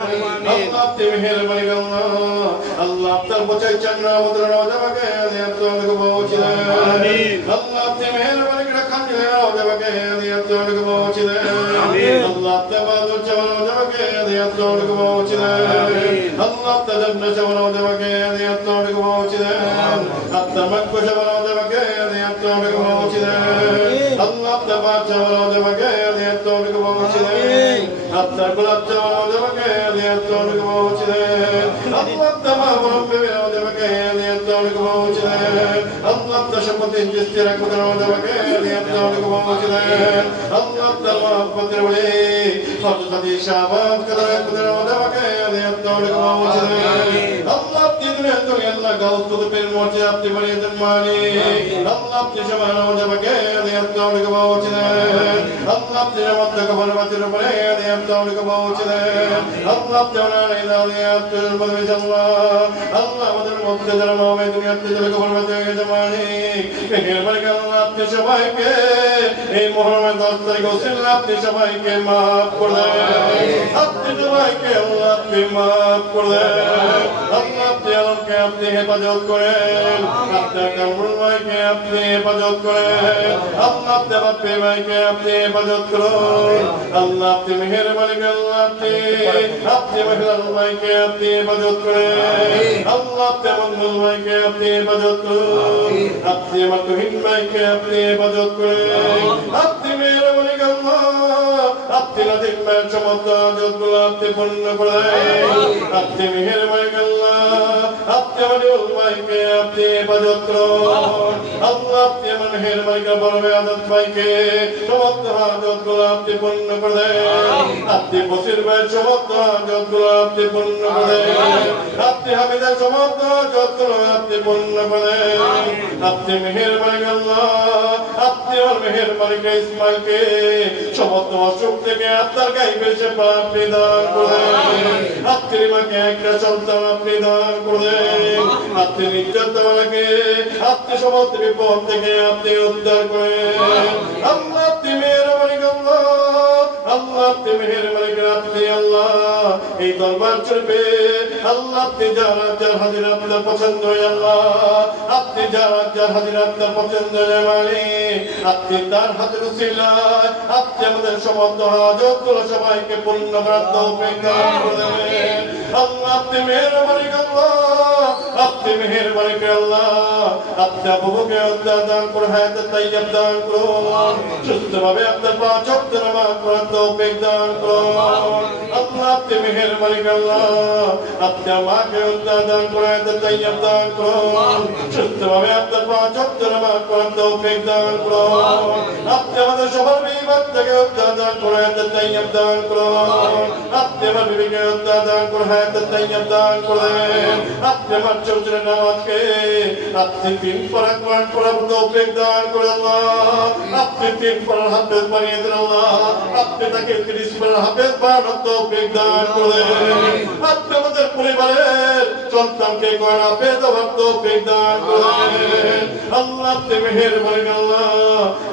আল্লাহ আপনি মেহেরবানি আল্লাহ আল্লাহ আপনার বচাই চান্না আমাদের নওজবাকে নিয়ন্ত্রণ পৌঁছিলেন আল্লাহ আপনি মেহেরবানি রাখান দিলেন নওজবাকে নিয়ন্ত্রণ পৌঁছিলেন আল্লাহ আপনি বাদুর চাওয়া নওজবাকে নিয়ন্ত্রণ পৌঁছিলেন আল্লাহ আপনার জন্য চাওয়া নওজবাকে নিয়ন্ত্রণ পৌঁছিলেন আপনার মক্ক চাওয়া নওজবাকে নিয়ন্ত্রণ পৌঁছিলেন আল্লাহ আপনার বাদ চাওয়া নওজবাকে নিয়ন্ত্রণ পৌঁছিলেন আপনার গোলাপ চাওয়া নওজবাকে নিয়ন্ত্রণ পৌঁছিলেন আল্লাহ আপনার মা বরম্বে নওজবাকে নিয়ন্ত্রণ পৌঁছিলেন আল্লাহ আপনার সম্পত্তি জিস্তি রাখুন নওজবাকে নিয়ন্ত্রণ পৌঁছিলেন আল্লাহ আপনার মহব্বতের বলে হযরত শাহবাজ কাদর রাখুন নওজবাকে নিয়ন্ত্রণ পৌঁছিলেন আল্লাহ আপনি দুনিয়া দুনিয়া আল্লাহ গাউস কুতুবের মর্জি আপনি বানিয়ে দেন মানি আল্লাহ আপনি সবাই নওজবাকে নিয়ন্ত্রণ পৌঁছিলেন আল্লাহ আপনি রহমত কবর বাতির উপরে নিয়ন্ত্রণ পৌঁছিলেন আল্লাহ আপনি ওনার ইলাহিয়াতের মধ্যে আল্লাহ আপনি সবাইকে, এই মুহররমের দশ তারিখ ওসিল্লা আপনি সবাইকে মাফ করে আপনি সবাইকে আপনি মাফ করে আপনি আমার তুহিন ভাইকে আপনি হেফাজত করেন। আপনি মেহেরবানি করে আল্লাহ আপনি নাদিম ভাইয়ের সমস্ত যতগুলো করে আল্লাহ আপনি আদত ভাইকে সমস্ত হাজতগুলো আপনি পূর্ণ করে দেন আপনি বসির ভাইয়ের সমস্ত হাজতগুলো আপনি পূর্ণ করে দেন আপনি হামিদের সমস্ত হাজতগুলো আপনি পূর্ণ করে দেন আপনি মেহেরবানি করে আল্লাহ আপনি ইসমাইলকে সমস্ত অসুখ থেকে আপনার গাইবে সে আপনি দান করে আপনি মাকে একটা সন্তান আপনি দান করে আপনি নির্যাতনাকে আপনি সমস্ত বিপদ থেকে আপনি উদ্ধার করেন আল্লাহ, আপনি মেহরবানি আল্লাহ, আপনি মেহরবানি আপনি আল্লাহ, এই দরবার চলবে। আল্লাহ, আপনি যারা যার হাজির আপনার পছন্দ আল্লাহ। আপনি যারা যার হাজির আপনার পছন্দ মানে আপনি তার হাতের উসিলায় আপনি আমাদের সমস্ত হাজত সবাইকে পূর্ণ করার তৌফিক করে দেন আল্লাহ, আপনি মেহরবানি আল্লাহ আপনি মেহেরবানি করে আল্লাহ? আপনি আবুকে উদ্ধার দান করে হায়াত তাইয়াব দান করুন সুস্থভাবে আপনার পাঁচ ওয়াক্ত নামাজ পড়ার তৌফিক দান করুন আল্লাহ আপনি মেহেরবানি করে আল্লাহ। আপনি আমাকে উদ্ধার দান করে হায়াত তাইয়াব দান করুন সুস্থভাবে আপনার ওয়াক্ত নামাজ পড়ার তৌফিক দান করুন আপনি আমাদের সবার বিবাদ থেকে উদ্ধার দান করে হায়াত তাইয়াব দান করুন আপনি আমার বিবিকে উদ্ধার দান করে হায়াত তাইয়াব দান আমার করে আপনি আমাদের পরিবারের কোরআন হাফেজ হওয়ার তৌফিক দান করেন আল্লাহ, আপনি মেহেরবানি আল্লাহ।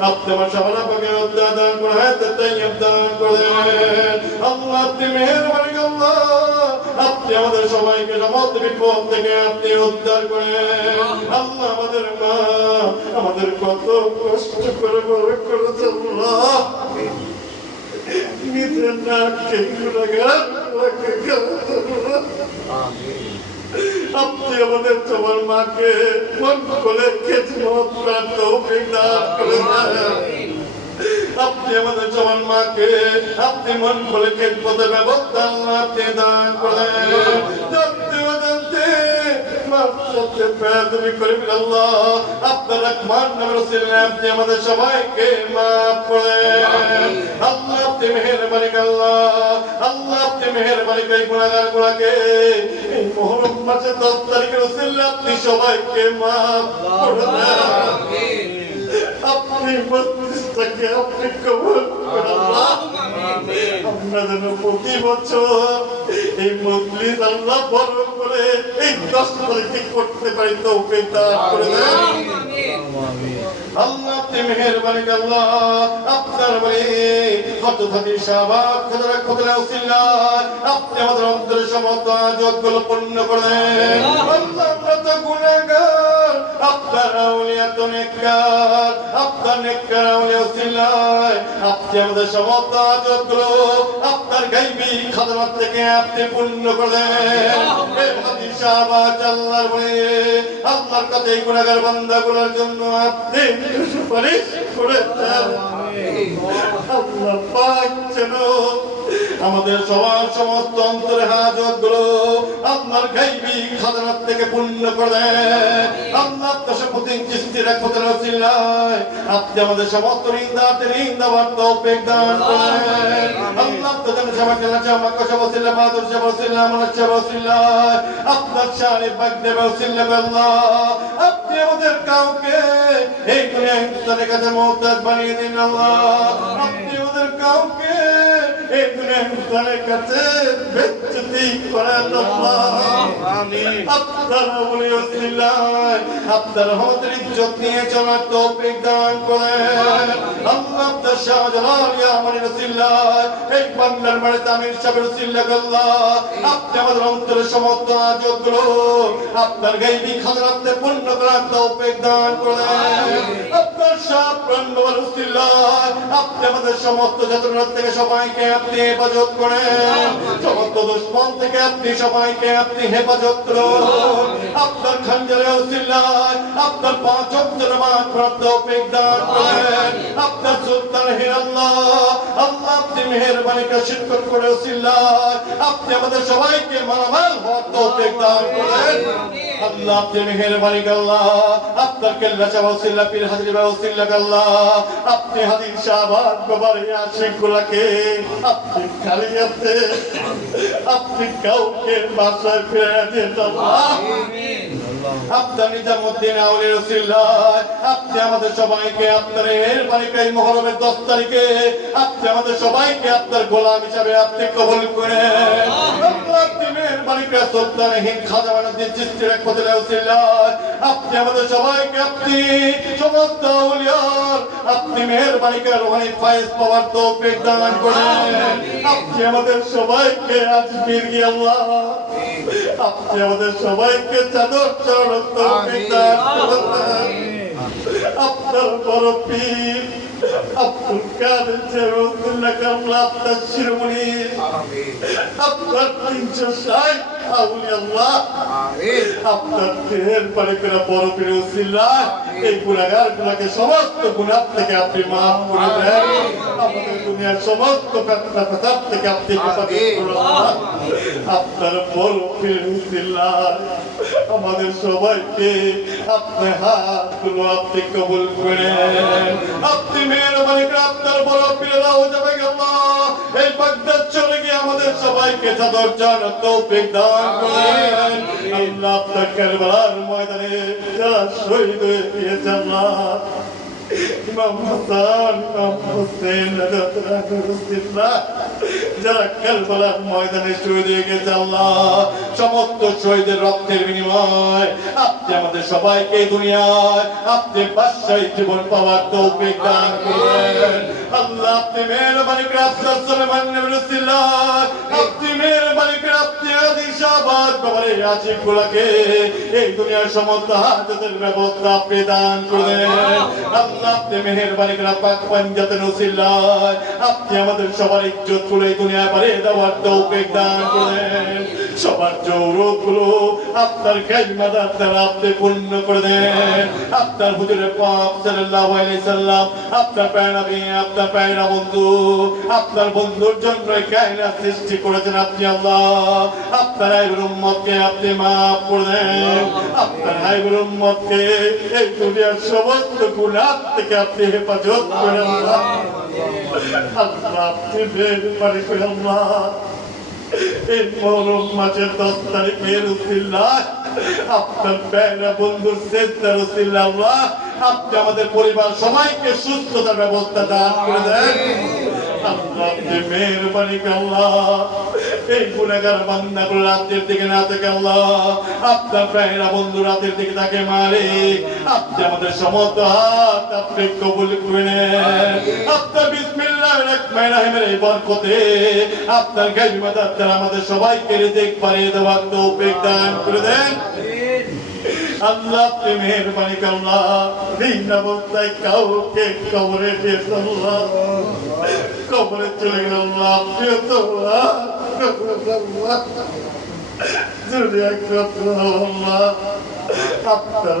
আপনি আমার পাকে উদ্ধার দান করে, হায়াত তাইয়াব দান করেন আল্লাহ, আপনি মেহেরবানি আল্লাহ। আপনি আমাদের সবাইকে সমস্ত বিপদ থেকে আপনি উদ্ধার করেন আল্লাহ, আমাদের মা, আমাদের কত কষ্ট করে বড় করেছে আল্লাহ। নিজের নাককে গুণাগার আপনি আমাদের তোমার মাকে মন করে খেদমত প্রান্ত দান করে আপনি আমাদের জমান মাকে আপনি মন খুলে খেদমতের ব্যবস্থা আপনি দান করেন। সত্যি তুমি করবেন আল্লাহ। আপনার রহমান নামের রসিলে আপনি আমাদের সবাইকে মাফ করেন আল্লাহ আপনি মেহেরবানি আল্লাহ। আল্লাহ আপনি মেহেরবানি করে গুণাগার গুণাকে এই মহরম মাসে দশ তারিখের রসিলে আপনি সবাইকে মাফ করে আপনি মস্তিষ্কটাকে আপনি কবুল করুন আল্লাহ। আমরা যেন প্রতি বছর এই মজলিস আল্লাহ বড় করে, এই দশ তারিখে করতে পারি তো করে আল্লাহ, আপনি আল্লাহ আমাদের সমস্ত আজতগুলো পূর্ণ করে আল্লাহ গুনাহগার। আপনার আউলিয়া তো নেককার আপনার নেককার আউলিয়া উসিল্লাহ আপনি আমাদের সমস্ত আজতগুলো আপনার থেকে আপনি পূর্ণ করে আল্লাহর বলে আল্লাহর কাছে এই বান্দাগুলোর জন্য আপনি সুপারিশ করে আমাদের সবার সমস্ত অন্তরে হাজতগুলো আপনার গাইবি খাজানার থেকে পূর্ণ করে আপনার একমাত্র আপনি আমাদের সমস্ত নিন্দাবার তৌফিক দান বাহাদুর সে আপনি আমাদের কাউকে এই বানিয়ে আপনি কাউকে কাছে বেচ্চতি করেন আপনারা ওসিল্লাহ আপনার আমাদের ইজ্জত নিয়ে চলার তৌফিক দান করেন। আল্লাহ ইয়া এই আপনি আমাদের অন্তরের সমস্ত আজতগুলো আপনার গাইবি খাজরাতে পূর্ণ করার তৌফিক দান করেন আপনার শাহ প্রাণবর রসিল্লাহ আপনি আমাদের সমস্ত যাতনার থেকে সবাইকে আপনি হেফাজত করেন। সমস্ত দুশ্মন থেকে আপনি সবাইকে আপনি হেফাজত করুন। আপনার খঞ্জরে উসিল্লাহ আপনার পাঁচ অক্ট নামাজ পড়ার তৌফিক দান করেন আপনার সুলতান হে আল্লাহ আপনি মেহেরবানি শিরকত করে উসিল্লাহ আপনি আমাদের সবাইকে মালামাল হওয়ার তৌফিক দান করেন আল্লাহ আপনি মেহেরবানি আল্লাহ আপনার কেল্লা চাওয়া উসিল্লাহ পীর হাজরি বা উসিল্লাহ আল্লাহ আপনি হাদির শাহবাগ গোবারে আশিক গুলাকে আপনি খালি আছে আপনি কাউকে বাসায় ফিরে দিয়ে আল্লাহ আপনার নিজামুদ্দিন আউলি রসিল্লাহ আপনি আমাদের সবাইকে আপনার মেহরবানিকারী মহরমের দশ তারিখে আপনি আমাদের সবাইকে আপনার গোলাম হিসাবে আপনি কবল করে আপনি আমাদের সবাইকে, আপনি আমাদের সবাইকে আজ আমাদের সবাইকে চাদর চরণ দান করুন আপনার বড় পীর আব্দুল কাদের জেরুদ্দিল্লাহ কামলা আপনার শিরোমণি আপনার তিনশো ষাট আউলিয়াল্লাহ আপনার দেহের পারে করে বড় পীর উসিল্লাহ এই গুণাগার গুলাকে সমস্ত গুণার থেকে আপনি মাফ করে দেন। দুনিয়ার সমস্ত ব্যথার থেকে আপনি। আপনার পীর উসিল্লাহ আমাদের সবাইকে আপনি হাতগুলো আপনি কবুল করেন আপনি মেহরবানি করে আপনার বড় পীরেরা হয়ে যাবে এই বাগদাদ চলে গিয়ে আমাদের সবাইকে চাদর জান তৌফিক দান করেন আল্লাহ আপনার কারবালার ময়দানে যারা শহীদ হয়ে গিয়েছে আল্লাহ ইমাম হাসান ইমাম হোসেন যারা কারবালার ময়দানে শহীদ হয়ে গেছে আল্লাহ সমস্ত শহীদের রক্তের বিনিময় আপনি আমাদের সবাইকে দুনিয়ায় আপনি বাদশাহী জীবন পাওয়ার তৌফিক দান করেন। আল্লাহ, আপনি মেহরবানি করে আপনার সুলেমান নবী আপনি মেহরবানি করে আপনি আদি শাহবাজ বাবারে আশিক গুলাকে এই দুনিয়ার সমস্ত হাজতের ব্যবস্থা আপনি দান করেন। আল্লাহ আপনি মেহরবানি করে পাক পঞ্জাতের উসিল্লাহ আপনি আমাদের সবারগুলো এই দুনিয়া পারে দেওয়ার তৌফিক দান করেন। সবার জৌরতগুলো আপনার কাজমাদার দ্বারা আপনি পূর্ণ করে দেন। আপনার হুজুরের পাক সাল্লাল্লাহু আলাইহি সাল্লাম, আপনার প্রেরণাবি আপনার প্রেরণা বন্ধু, আপনার বন্ধুর জন্য এই কায়নাত সৃষ্টি করেছেন আপনি আল্লাহ। আপনার আইবুর উম্মতকে আপনি মাফ করে দেন। আপনার আইবুর উম্মতকে এই দুনিয়ার সমস্ত গুনাহ থেকে আপনি হেফাজত করে আল্লাহ আল্লাহ আপনি মেহরবানি করে আল্লাহ এই মহরম মাসের দশ তারিখের উসিল্লাহ আপনার প্যারা বন্ধুর উসিল্লাহ আল্লাহ আপনি আমাদের পরিবার সবাইকে সুস্থতার ব্যবস্থা দান করে দেন মেহরবানি আল্লাহ এই গুণাগার বান্দা করে রাতের দিকে না থেকে আল্লাহ। আপনার প্রাণীরা বন্ধু রাতের দিকে তাকে মারে। আপনি আমাদের সমস্ত হাত আপনি কবুল করে নেন আপনার বিসমিল্লাহ রহমান রহিমের এই বরকতে আপনার গাইবি মাদার আমাদের সবাইকে রিজিক পারিয়ে দেওয়ার তৌফিক দান করে দেন। আল্লাহ আপনি মেহরবানি করে আল্লাহ। ভিন্ন অবস্থায় কাউকে কবরে দিয়েছেন আল্লাহ কবরে চলে গেল আল্লাহ আপনিও তো দুনিয়া আপনার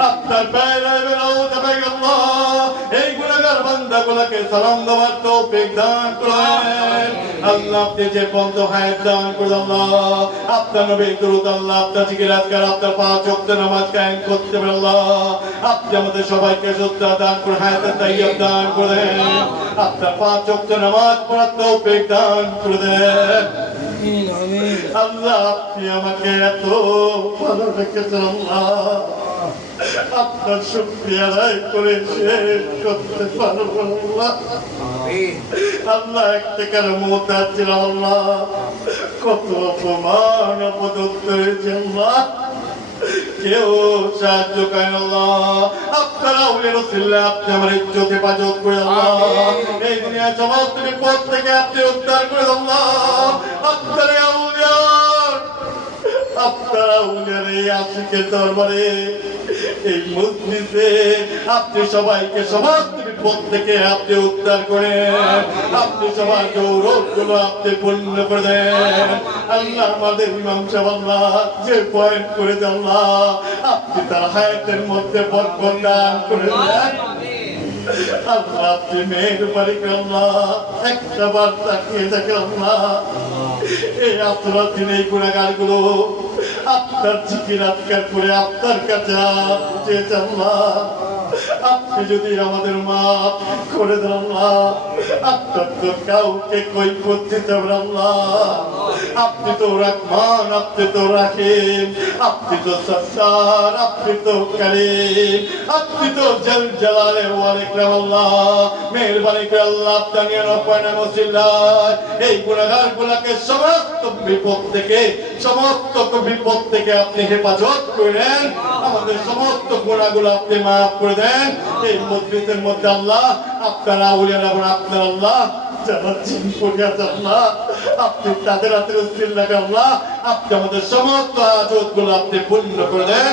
আপনার এই গুণাগার বান্দা গুলাকে সালাম দেওয়ার তৌফিক দান করেন আল্লাহ আপনি যে পন্ত হায়াত দান করে আল্লাহ আপনার নবী দরুদ আল্লাহ আপনার জিকিরাতকার আপনার পাঁচ ওয়াক্ত নামাজ কায়েম করতে পারে আল্লাহ আপনি আমাদের সবাইকে শ্রদ্ধা দান করে হায়াতের তাইয়াব দান করেন আপনার পাঁচ ওয়াক্ত নামাজ পড়ার তৌফিক দান করে দেন আল্লাহ আপনি আমাকে এত ভালো রেখেছেন আল্লাহ আপনার শুক্রিয়া আদায় করে শেষ করতে পারব আল্লাহ আল্লাহ মোতা ছিল আল্লাহ। কত অপমান অপদত্ত হয়েছে আল্লাহ। কেউ সাহায্য আল্লাহ। আপনারা আপনি আমার ইজ্জত করে আল্লাহ। এই দুনিয়া সমস্ত বিপদ থেকে আপনি উদ্ধার করে আল্লাহ। আপনার আপনারা এই আশিকের দরবারে এই মসজিদে আপনি সবাইকে সমস্ত বিপদ আপনি উদ্ধার করেন আপনি সবার গৌরবগুলো আপনি পূর্ণ করে দেন। আল্লাহ আমাদের ইমাম সাহেব যে পয়েন্ট করে দেন আপনি তার হায়াতের মধ্যে বরকত দান করে দেন। আল্লাহ আপনি মেহরবানি আল্লাহ একটা বার তাকিয়ে দেখেন আল্লাহ এই আপনার দিন এই গুণাগারগুলো আপনার আজকার করে আপনার কাছে আপনি যদি আমাদের মাফ করে আপনার তো কাউকে আপনি তো রহমান, আপনি তো রাহিম, আপনি তো সত্তার, আপনি তো আপনি তো জল মেহেরবানি করে আল্লাহ আপনার এই গুনাহগার গুলাকে সমস্ত বিপদ থেকে সমস্ত বিপদ থেকে আপনি হেফাজত করেন আমাদের সমস্ত গোড়াগুলো আপনি মাফ করে দেন। এই মসজিদের মধ্যে আল্লাহ, আপনারা আউলিয়ার এবং আপনার আল্লাহ আপনি তাদের হাতে আপনি আমাদের সমস্ত আজতগুলো আপনি পূর্ণ করে দেন।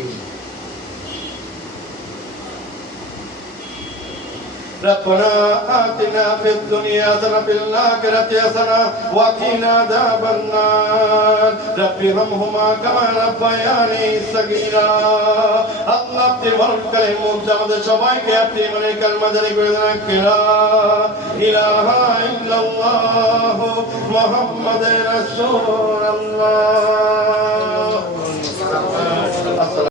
ربنا آتنا في الدنيا حسنة في الآخرة حسنة وقنا عذاب النار رب ارحمهما كما ربياني صغيرا আল্লাহ আপনি মরণকালে মুগ্ধ আমাদের সবাইকে আপনি মনে কালমা জারি করে দেন কিলা ইলাহা ইল্লাল্লাহ মুহাম্মাদুর রাসূলুল্লাহ